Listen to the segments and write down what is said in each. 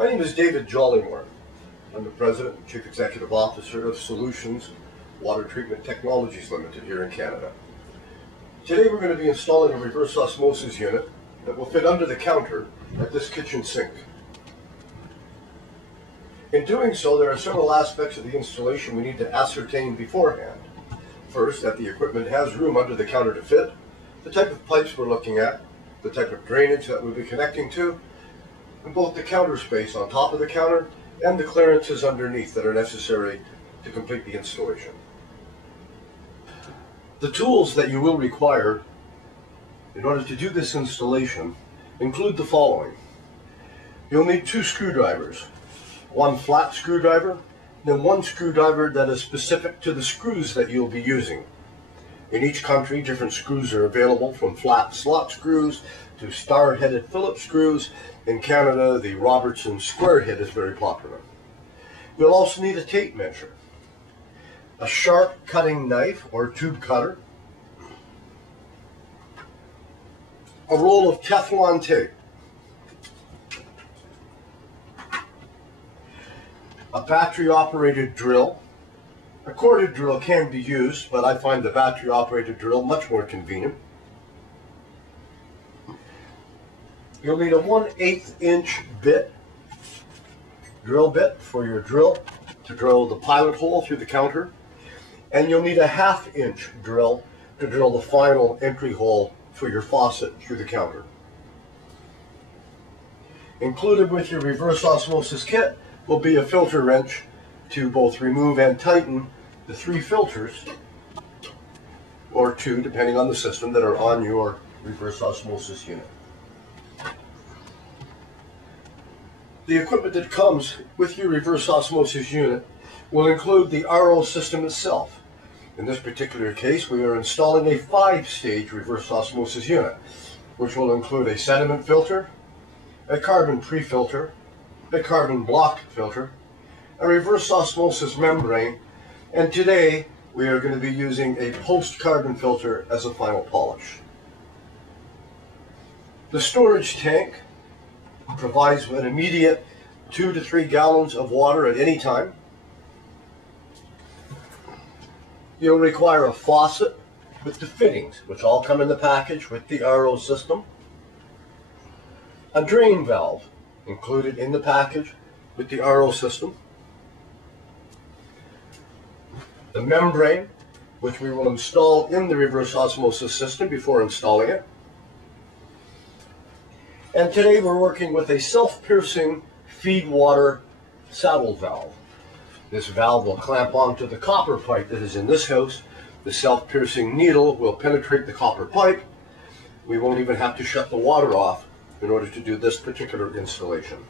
My name is David Jollymore. I'm the President and Chief Executive Officer of Solutions Water Treatment Technologies Limited here in Canada. Today we're going to be installing a reverse osmosis unit that will fit under the counter at this kitchen sink. In doing so, there are several aspects of the installation we need to ascertain beforehand. First, that the equipment has room under the counter to fit, the type of pipes we're looking at, the type of drainage that we'll be connecting to, and both the counter space on top of the counter and the clearances underneath that are necessary to complete the installation. The tools that you will require in order to do this installation include the following. You'll need 2 screwdrivers, one flat screwdriver, then one screwdriver that is specific to the screws that you'll be using. In each country, different screws are available, from flat slot screws to star-headed Phillips screws. In Canada, the Robertson square head is very popular. You'll also need a tape measure, a sharp cutting knife or tube cutter, a roll of Teflon tape, a battery-operated drill. A corded drill can be used, but I find the battery-operated drill much more convenient. You'll need a 1/8 inch bit, drill bit for your drill to drill the pilot hole through the counter, and you'll need a 1/2 inch drill to drill the final entry hole for your faucet through the counter. Included with your reverse osmosis kit will be a filter wrench to both remove and tighten the 3 filters, or 2 depending on the system, that are on your reverse osmosis unit. The equipment that comes with your reverse osmosis unit will include the RO system itself. In this particular case, we are installing a 5-stage reverse osmosis unit, which will include a sediment filter, a carbon pre-filter, a carbon block filter, a reverse osmosis membrane, and today we are going to be using a post-carbon filter as a final polish. The storage tank provides an immediate 2 to 3 gallons of water at any time. You'll require a faucet with the fittings, which all come in the package with the RO system, a drain valve included in the package with the RO system, the membrane, which we will install in the reverse osmosis system before installing it. And today we're working with a self-piercing feed water saddle valve. This valve will clamp onto the copper pipe that is in this house. The self-piercing needle will penetrate the copper pipe. We won't even have to shut the water off in order to do this particular installation.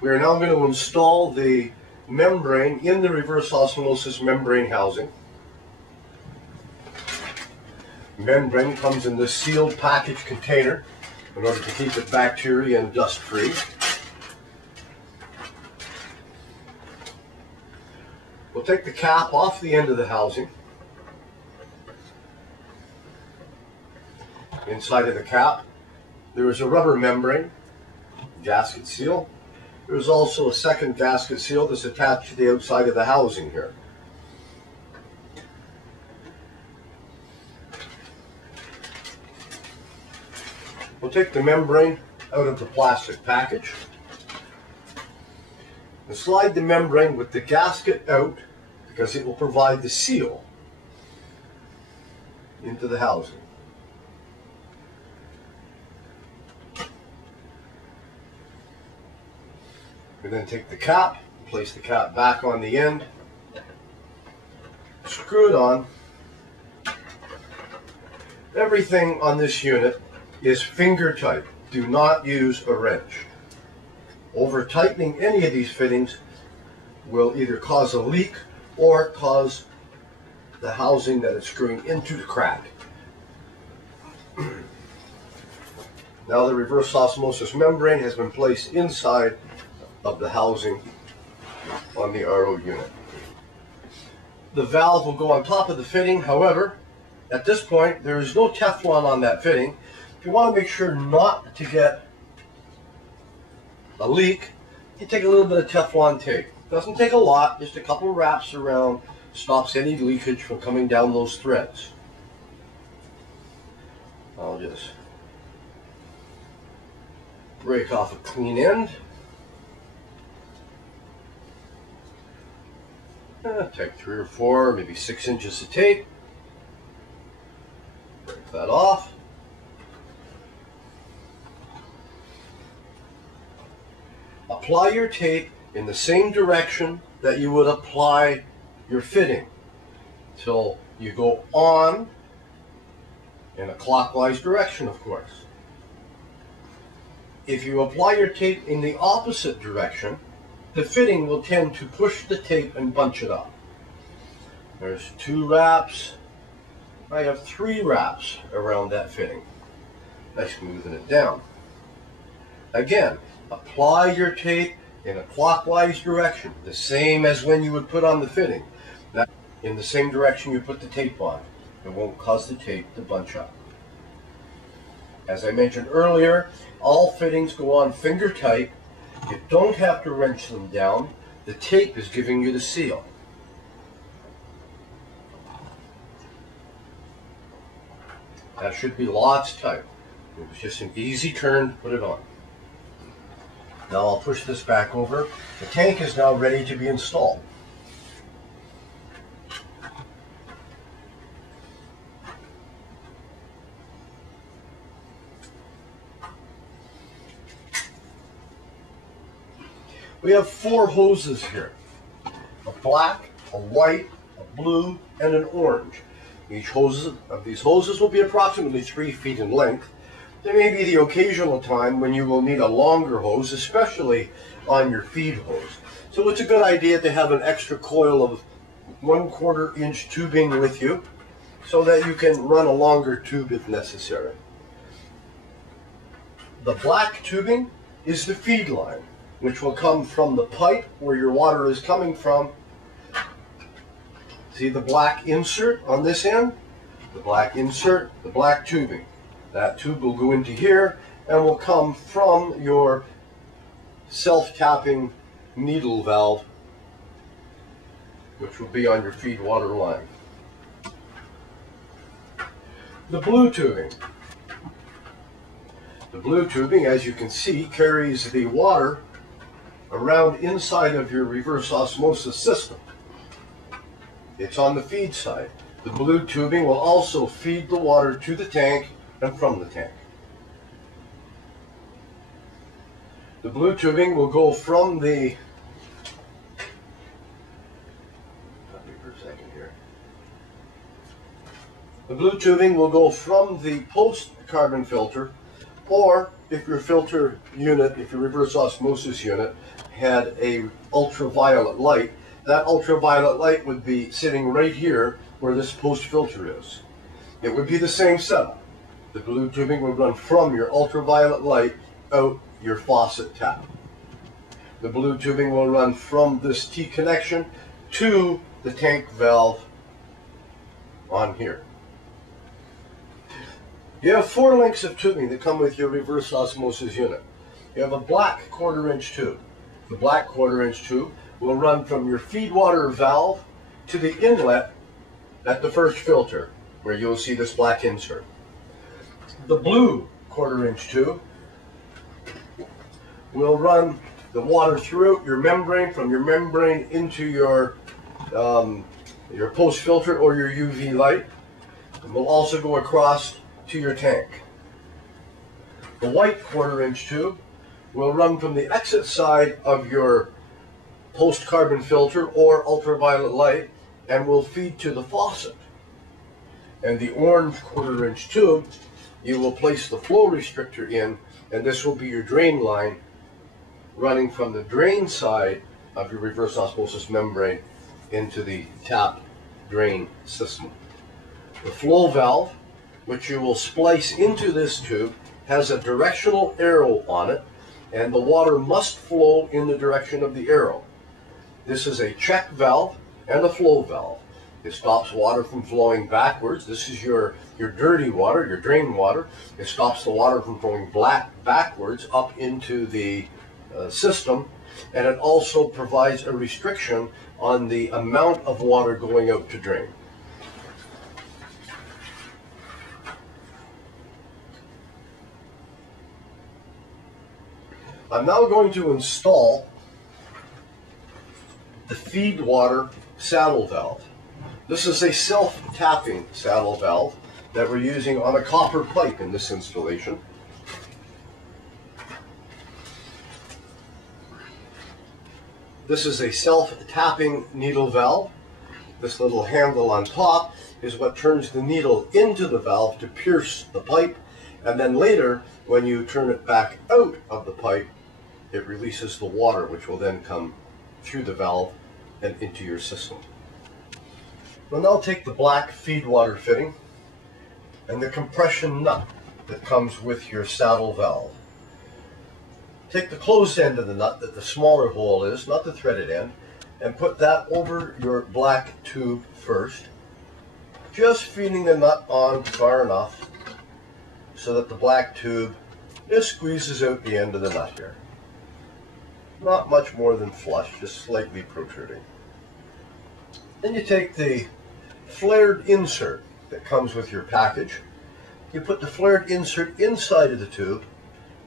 We are now going to install the membrane in the reverse osmosis membrane housing. Membrane comes in this sealed package container in order to keep it bacteria and dust free. We'll take the cap off the end of the housing. Inside of the cap there is a rubber membrane, gasket seal. There is also a second gasket seal that's attached to the outside of the housing here. We'll take the membrane out of the plastic package and slide the membrane with the gasket out, because it will provide the seal, into the housing. We then take the cap, place the cap back on the end, screw it on. Everything on this unit is finger tight. Do not use a wrench. Over tightening any of these fittings will either cause a leak or cause the housing that it's screwing into to crack. Now the reverse osmosis membrane has been placed inside of the housing on the RO unit. The valve will go on top of the fitting. However, at this point there is no Teflon on that fitting. You want to make sure not to get a leak, you take a little bit of Teflon tape. Doesn't take a lot, just a couple wraps around, stops any leakage from coming down those threads. I'll just break off a clean end. Take 3 or 4, maybe 6 inches of tape. Break that off. Apply your tape in the same direction that you would apply your fitting. So you go on in a clockwise direction, of course. If you apply your tape in the opposite direction, the fitting will tend to push the tape and bunch it up. There's 2 wraps. I have 3 wraps around that fitting. By smoothing it down. Again, apply your tape in a clockwise direction, the same as when you would put on the fitting. That in the same direction you put the tape on. It won't cause the tape to bunch up. As I mentioned earlier, all fittings go on finger tight. You don't have to wrench them down. The tape is giving you the seal. That should be lots tight. It was just an easy turn to put it on. Now I'll push this back over. The tank is now ready to be installed. We have 4 hoses here. A black, a white, a blue, and an orange. Each of these hoses will be approximately 3 feet in length. There may be the occasional time when you will need a longer hose, especially on your feed hose. So it's a good idea to have an extra coil of 1/4 inch tubing with you so that you can run a longer tube if necessary. The black tubing is the feed line, which will come from the pipe where your water is coming from. See the black insert on this end? The black insert, the black tubing. That tube will go into here and will come from your self-tapping needle valve, which will be on your feed water line. The blue tubing. The blue tubing, as you can see, carries the water around inside of your reverse osmosis system. It's on the feed side. The blue tubing will also feed the water to the tank and from the tank. The blue tubing will go from the The blue tubing will go from the post carbon filter, or if your filter unit, if your reverse osmosis unit had a ultraviolet light, that ultraviolet light would be sitting right here where this post filter is. It would be the same setup. The blue tubing would run from your ultraviolet light out your faucet tap. The blue tubing will run from this T connection to the tank valve on here. You have 4 lengths of tubing that come with your reverse osmosis unit. You have a black 1/4 inch tube. The black 1/4 inch tube will run from your feed water valve to the inlet at the first filter, where you'll see this black insert. The blue 1/4 inch tube will run the water throughout your membrane, from your membrane into your post filter or your UV light. It will also go across to your tank. The white 1/4 inch tube will run from the exit side of your post carbon filter or ultraviolet light and will feed to the faucet. And the orange 1/4 inch tube, you will place the flow restrictor in, and this will be your drain line running from the drain side of your reverse osmosis membrane into the tap drain system. The flow valve, which you will splice into this tube, has a directional arrow on it, and the water must flow in the direction of the arrow. This is a check valve and a flow valve. It stops water from flowing backwards. This is your dirty water, your drain water. It stops the water from flowing backwards up into the system, and it also provides a restriction on the amount of water going out to drain. I'm now going to install the feed water saddle valve. This is a self-tapping saddle valve that we're using on a copper pipe in this installation. This is a self-tapping needle valve. This little handle on top is what turns the needle into the valve to pierce the pipe, and then later, when you turn it back out of the pipe, it releases the water, which will then come through the valve and into your system. We'll now take the black feed water fitting and the compression nut that comes with your saddle valve. Take the closed end of the nut that the smaller hole is, not the threaded end, and put that over your black tube first, just feeding the nut on far enough so that the black tube just squeezes out the end of the nut here. Not much more than flush, just slightly protruding. Then you take the flared insert that comes with your package. You put the flared insert inside of the tube,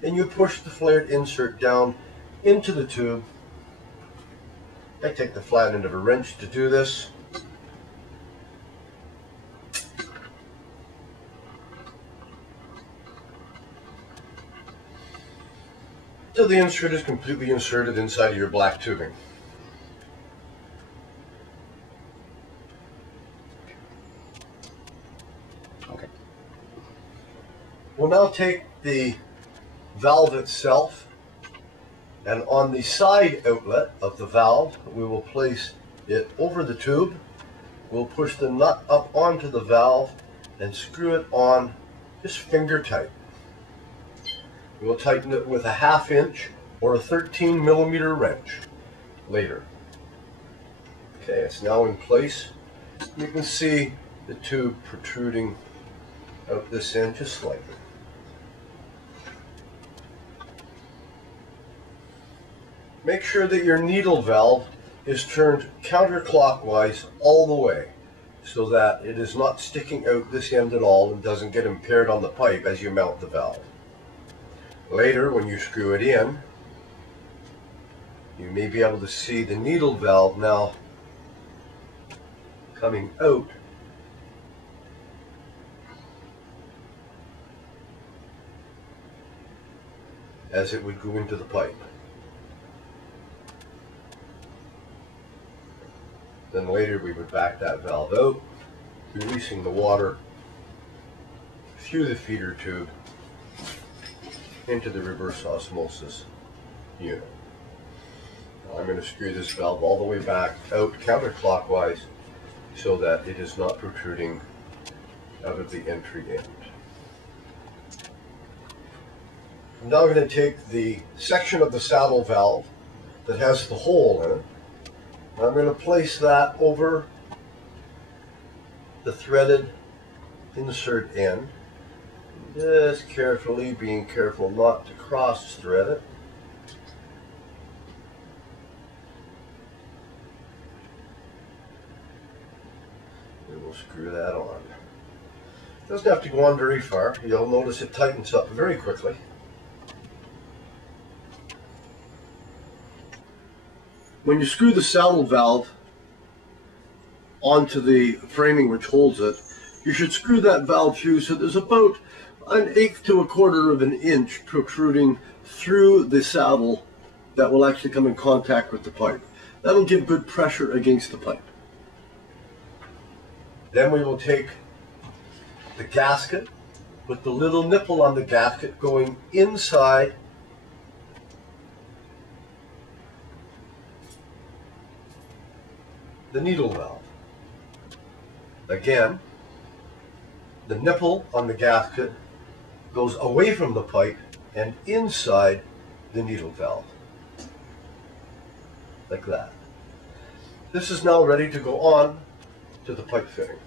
and you push the flared insert down into the tube. I take the flat end of a wrench to do this. So the insert is completely inserted inside of your black tubing. Okay. We'll now take the valve itself, and on the side outlet of the valve, we will place it over the tube. We'll push the nut up onto the valve and screw it on just finger tight. We'll tighten it with a 1/2 inch or a 13mm wrench later. Okay, it's now in place. You can see the tube protruding out this end just slightly. Make sure that your needle valve is turned counterclockwise all the way so that it is not sticking out this end at all and doesn't get impaired on the pipe as you mount the valve. Later, when you screw it in, you may be able to see the needle valve now coming out as it would go into the pipe. Then later we would back that valve out, releasing the water through the feeder tube into the reverse osmosis unit. Now I'm going to screw this valve all the way back out counterclockwise so that it is not protruding out of the entry end. I'm now going to take the section of the saddle valve that has the hole in it. I'm going to place that over the threaded insert end, just carefully, being careful not to cross thread it. We will screw that on. It doesn't have to go on very far. You'll notice it tightens up very quickly. When you screw the saddle valve onto the framing which holds it, you should screw that valve through so there's about 1/8 to 1/4 of an inch protruding through the saddle that will actually come in contact with the pipe. That'll give good pressure against the pipe. Then we will take the gasket with the little nipple on the gasket going inside the needle valve. Again, the nipple on the gasket goes away from the pipe and inside the needle valve, like that. This is now ready to go on to the pipe fitting.